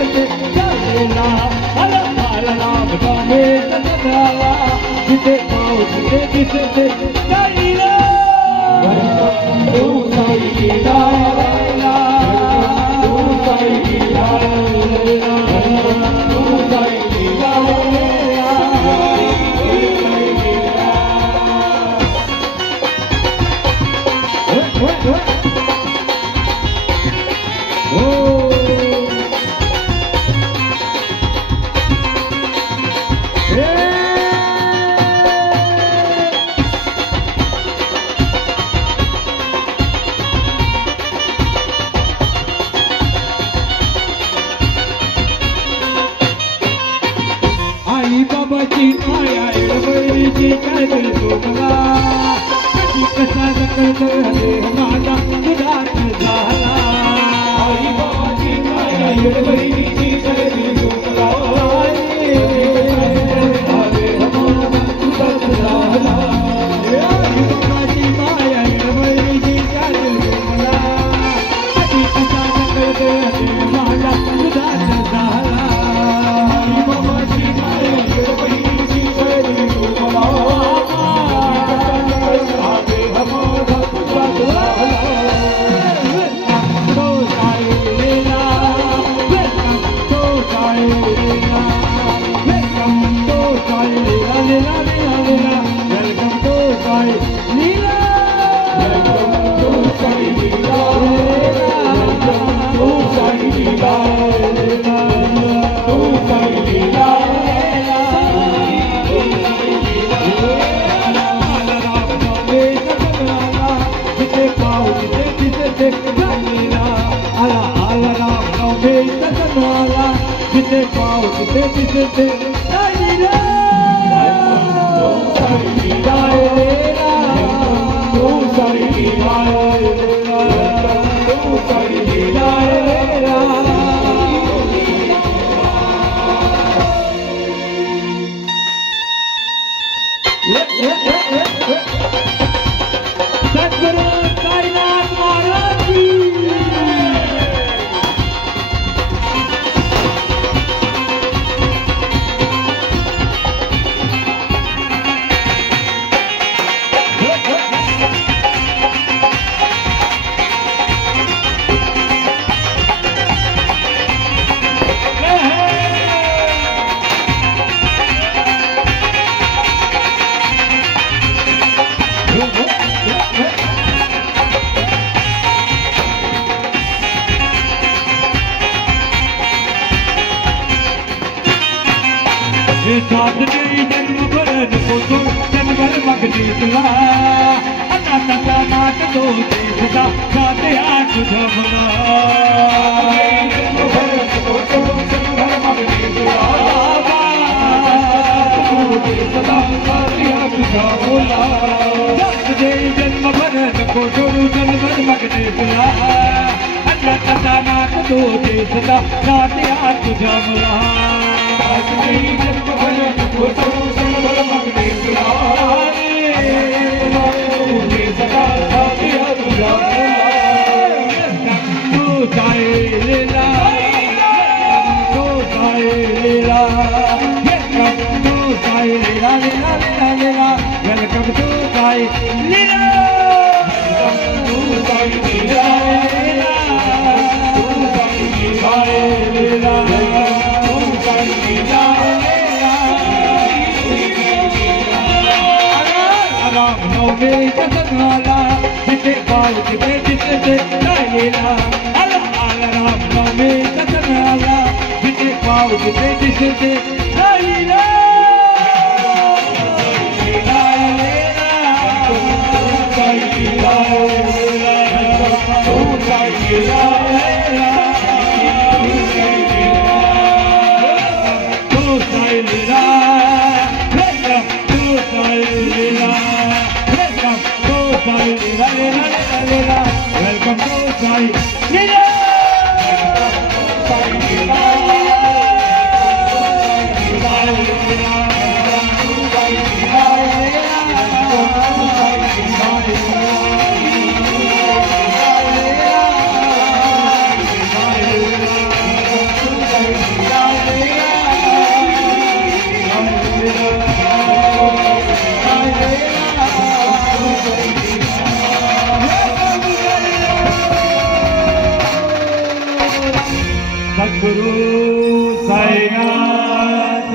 जिसे चलेला अला अला राम नवमी सजनाला जिसे पाओ जिसे चलेला तू साई लीला तू साई लीला तू साई लीला आई बाबाची माया एवढीची काय तुला कधी कसा करतो रे माझा दुधात झाला आई बाबाची माया एवढीची काय तुला रे माझा दुधात झाला आई बाबाची माया एवढीची काय तुला कधी कसा करतो रे माझा दुधात झाला आई बाबाची जिसे पाओ जिसे लीला तू साई लीला तू साई लीला तू साई लीला सद्गुरु साईनाथ महाराज की साधने जन्म भरन को तो जनगण मगनी तुला अनाथ नाथ दो देवता गाते आठ धमना जन्म भरन को तो जनगण मगनी तुला दो देवता गाते आठ धमना साधने जन्म भरन को तो जनगण मगनी तुला अनाथ नाथ दो देवता गाते आठ धमना जन्म भरन को तो जनगण मगनी तुला सदा गाते आठ धमना तू साई लीला तू साई लीला तू साई लीला लीला लीला लीला वेलकम टू साई लीला तू साई लीला तू साई लीला तू साई लीला राम नवमी सजनाला जिसे पाओ जिसे लीला अला राम नवमी सजनाला जिसे पाओ जिसे लीला Welcome to Sai Leela. Sai Leela. Sadhguru साईनाथ